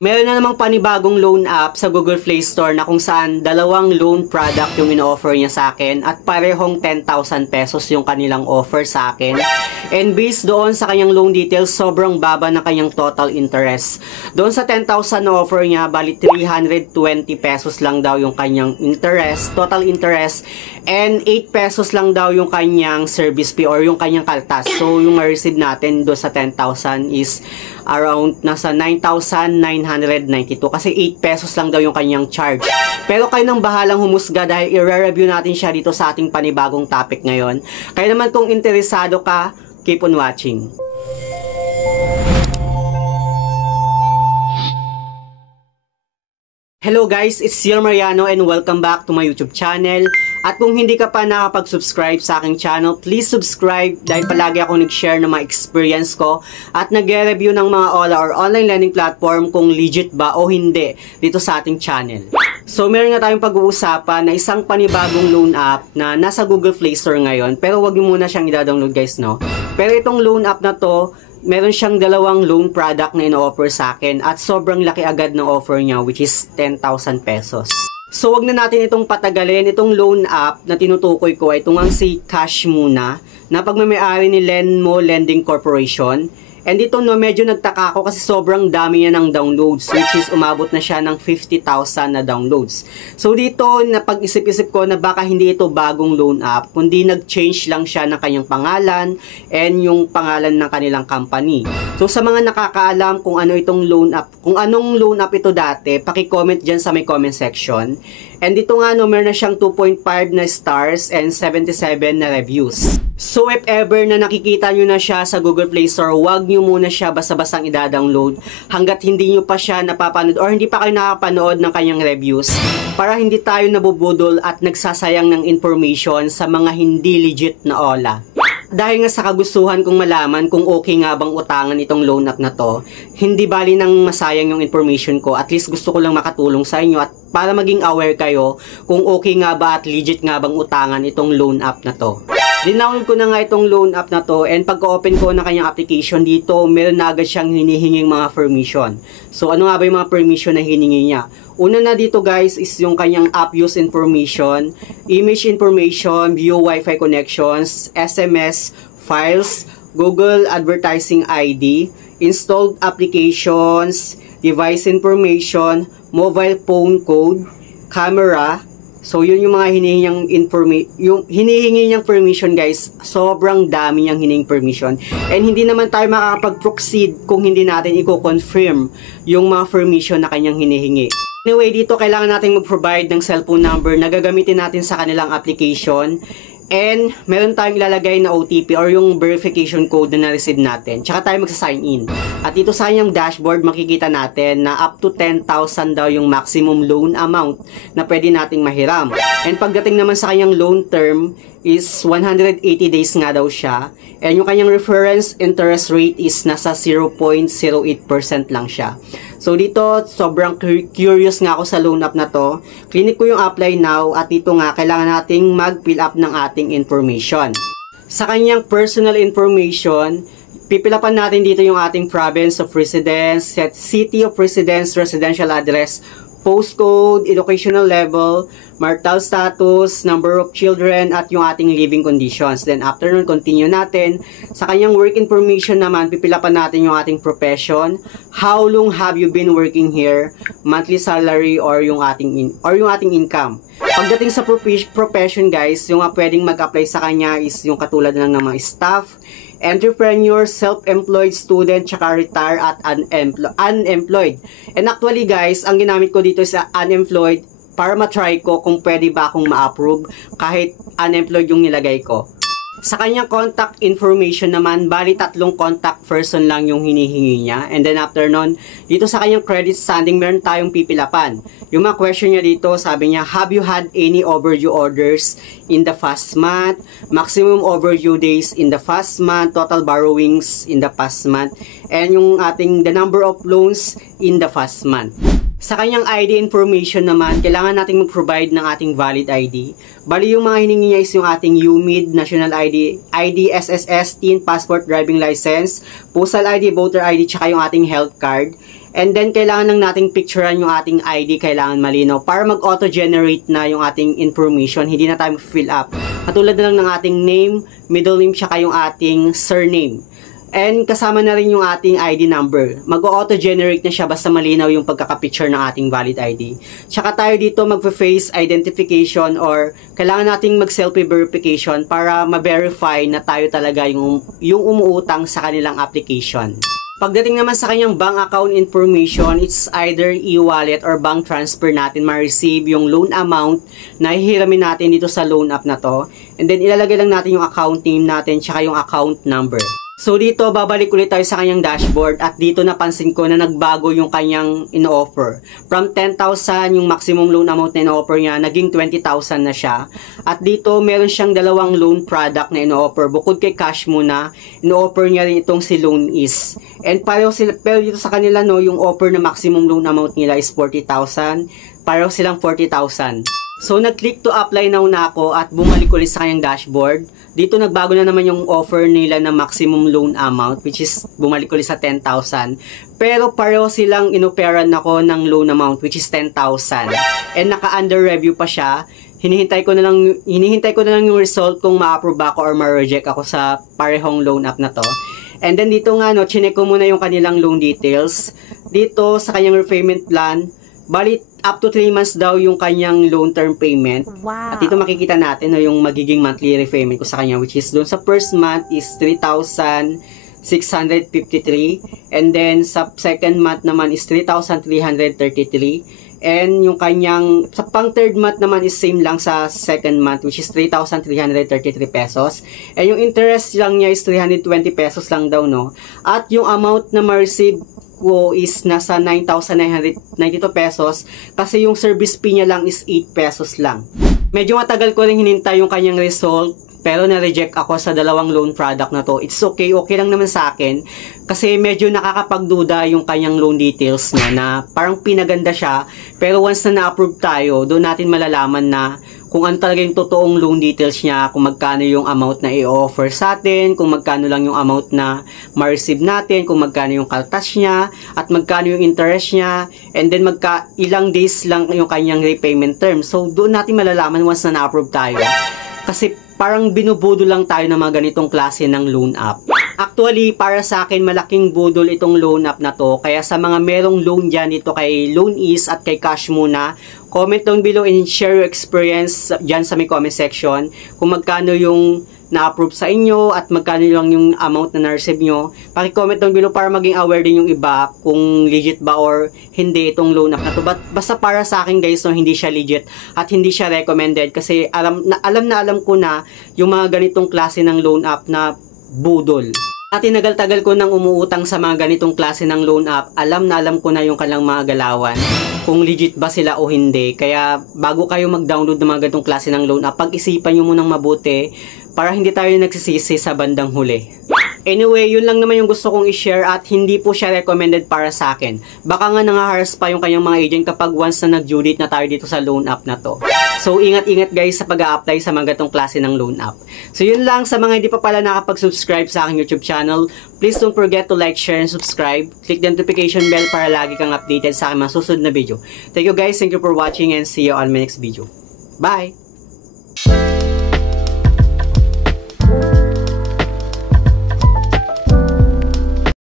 Meron na namang panibagong loan app sa Google Play Store na kung saan dalawang loan product yung ino-offer niya sa akin at parehong 10,000 pesos yung kanilang offer sa akin. And based doon sa kanyang loan details, sobrang baba ng kanyang total interest. Doon sa 10,000 na offer niya, bali 320 pesos lang daw yung kanyang interest, total interest, and 8 pesos lang daw yung kanyang service fee or yung kanyang kaltas. So yung ma-receive natin doon sa 10,000 is around nasa 9,992 kasi 8 pesos lang daw yung kanyang charge. Pero kayo nang bahalang humusga dahil i-review natin siya dito sa ating panibagong topic ngayon. Kaya naman kung interesado ka, keep on watching. Hello guys, it's Ciel Mariano and welcome back to my YouTube channel. At kung hindi ka pa nakapag-subscribe sa aking channel, please subscribe dahil palagi ako nag-share ng mga experience ko at nag-review ng mga OLA or online learning platform kung legit ba o hindi dito sa ating channel. So meron nga tayong pag-uusapan na isang panibagong loan app na nasa Google Play Store ngayon, pero wag niyo muna siyang i-download guys, no? Pero itong loan app na to, meron siyang dalawang loan product na ino-offer sa akin at sobrang laki agad ng offer niya, which is 10,000 pesos. So wag na natin itong patagalin. Itong loan app na tinutukoy ko ay itong si Cash Muna na pagmamayari ni Lenmo Lending Corporation. And dito no, medyo nagtaka ako kasi sobrang dami niya ng downloads, which is umabot na siya ng 50,000 na downloads. So dito napag-isip-isip ko na baka hindi ito bagong loan app, kundi nag-change lang siya ng kanyang pangalan and yung pangalan ng kanilang company. So sa mga nakakaalam kung ano itong loan app, kung anong loan app ito dati, paki-comment dyan sa may comment section. And dito nga no, meron na siyang 2.5 na stars and 77 na reviews. So if ever na nakikita nyo na siya sa Google Play Store, wag nyo muna siya basta-bastang i-download hanggat hindi nyo pa siya napapanood or hindi pa kayo nakapanood ng kanyang reviews para hindi tayo nabubudol at nagsasayang ng information sa mga hindi legit na OLA. Dahil nga sa kagustuhan kong malaman kung okay nga bang utangan itong loan app na to, hindi bali nang masayang yung information ko, at least gusto ko lang makatulong sa inyo at para maging aware kayo kung okay nga ba at legit nga bang utangan itong loan app na to. Dinownload ko na nga itong loan app na to and pagka-open ko na kanyang application dito, meron na agad siyang hinihinging mga permission. So ano nga ba yung mga permission na hiningi niya? Una na dito guys is yung kanyang app use information, image information, view Wi-Fi connections, SMS, files, Google advertising ID, installed applications, device information, mobile phone code, camera. So yun yung mga hinihingi niyang permission guys. Sobrang dami niyang hinihing permission. And hindi naman tayo makakapag-proceed kung hindi natin i-confirm yung mga permission na kanyang hinihingi. Anyway, dito kailangan natin mag-provide ng cellphone number na gagamitin natin sa kanilang application. And meron tayong ilalagay na OTP or yung verification code na na-receive natin. Tsaka tayo magsa-sign in. At dito sa kanyang dashboard makikita natin na up to 10,000 daw yung maximum loan amount na pwede nating mahiram. And pagdating naman sa kanyang loan term is 180 days nga daw siya. And yung kanyang reference interest rate is nasa 0.08% lang siya. So dito, sobrang curious nga ako sa loan app na to. Clinic ko yung apply now at dito nga, kailangan nating mag-fill up ng ating information. Sa kanyang personal information, pipilapan natin dito yung ating province of residence, city of residence, residential address, postcode, educational level, marital status, number of children, at yung ating living conditions. Then after nun, continue natin. Sa kanyang work information naman, pipilapan natin yung ating profession. How long have you been working here? Monthly salary or yung ating income. Pagdating sa profession guys, yung pwedeng mag-apply sa kanya is yung katulad lang ng mga staff, entrepreneur, self-employed, student, tsaka retire at unemployed. And actually guys, ang ginamit ko dito sa unemployed para matry ko kung pwede ba akong ma-approve kahit unemployed yung nilagay ko. Sa kanyang contact information naman, bali 3 contact person lang yung hinihingi niya. And then after nun, dito sa kanyang credit standing, meron tayong pipilapan. Yung mga question niya dito, sabi niya, have you had any overdue orders in the past month? Maximum overdue days in the past month? Total borrowings in the past month? And yung the number of loans in the past month. Sa kanyang ID information naman, kailangan nating mag-provide ng ating valid ID. Bali yung mga hiningi niya is yung ating UMID, National ID, SSS, TIN, Passport, Driving License, Postal ID, Voter ID, tsaka yung ating health card. And then, kailangan lang nating picturean yung ating ID, kailangan malinaw para mag-auto-generate na yung ating information. Hindi na tayo fill up. Katulad na lang ng ating name, middle name, tsaka yung ating surname. And kasama na rin yung ating ID number. Mag-auto-generate na siya basta malinaw yung pagkakapicture ng ating valid ID. Tsaka tayo dito mag-face identification or kailangan nating mag-selfie verification para ma-verify na tayo talaga yung umuutang sa kanilang application. Pagdating naman sa kanyang bank account information, it's either e-wallet or bank transfer natin ma-receive yung loan amount na hihiramin natin dito sa loan app na to. And then ilalagay lang natin yung account name natin tsaka yung account number. So dito, babalik ulit tayo sa kanyang dashboard at dito napansin ko na nagbago yung kanyang in-offer. From 10,000 yung maximum loan amount na in-offer niya, naging 20,000 na siya. At dito, meron siyang dalawang loan product na in-offer. Bukod kay cash muna, in-offer niya rin itong si Loan Ease. And pero dito sa kanila, no, yung offer na maximum loan amount nila is 40,000. Pareho silang 40,000. So, nag-click to apply now na ako at bumalik ulit sa kanyang dashboard. Dito, nagbago na naman yung offer nila na maximum loan amount, which is bumalik ulit sa 10,000. Pero pareho silang inoperan ako ng loan amount, which is 10,000. And naka-under review pa siya. Hinihintay ko na lang yung result kung ma-approve ba ako or ma-reject ako sa parehong loan app na to. And then dito nga, no, chinek ko muna yung kanilang loan details. Dito, sa kanyang repayment plan, balit up to 3 months daw yung kanyang loan term payment. Wow. At dito makikita natin no, yung magiging monthly repayment ko sa kanya, which is doon sa first month is 3,653 and then sa second month naman is 3,333 and yung kanyang sa pang third month naman is same lang sa second month, which is 3,333 pesos and yung interest lang niya is 320 pesos lang daw, no. At yung amount na ma-receive ko is nasa 9,992 pesos kasi yung service fee niya lang is 8 pesos lang. Medyo matagal ko rin hinintay yung kanyang result pero na-reject ako sa dalawang loan product na to. It's okay, okay lang naman sa akin kasi medyo nakakapagduda yung kanyang loan details niya na parang pinaganda siya pero once na na-approve tayo, doon natin malalaman na kung ano talaga yung totoong loan details niya, kung magkano yung amount na i-offer sa atin, kung magkano lang yung amount na ma-receive natin, kung magkano yung kaltas niya, at magkano yung interest niya, and then ilang days lang yung kanyang repayment term. So, doon natin malalaman once na na-approve tayo. Kasi parang binubudo lang tayo ng mga ganitong klase ng loan app. Actually, para sa akin, malaking budol itong loan app na to. Kaya sa mga merong loan dyan dito kay Loan Ease at kay Cash Muna, comment down below and share your experience dyan sa may comment section. Kung magkano yung na-approve sa inyo at magkano lang yung amount na na-receive nyo. Paki-comment down below para maging aware din yung iba kung legit ba or hindi itong loan app na to. Basta para sa akin guys, no, hindi siya legit at hindi siya recommended kasi alam ko na yung mga ganitong klase ng loan app na budol. At tinagal-tagal ko nang umuutang sa mga ganitong klase ng loan app, alam ko na yung kanilang mga galawan, kung legit ba sila o hindi. Kaya bago kayo mag-download ng mga ganitong klase ng loan app, pag-isipan nyo munang mabuti para hindi tayo nagsisisi sa bandang huli. Anyway, yun lang naman yung gusto kong i-share at hindi po siya recommended para sa akin. Baka nga nangaharas pa yung kanyang mga agent kapag once na nag-due date na tayo dito sa loan app na to. So, ingat-ingat guys sa pag-a-apply sa mga ganitong klase ng loan app. So, yun lang. Sa mga hindi pa pala nakapag-subscribe sa aking YouTube channel, please don't forget to like, share, and subscribe. Click the notification bell para lagi kang updated sa aking mga susunod na video. Thank you guys. Thank you for watching and see you on my next video. Bye!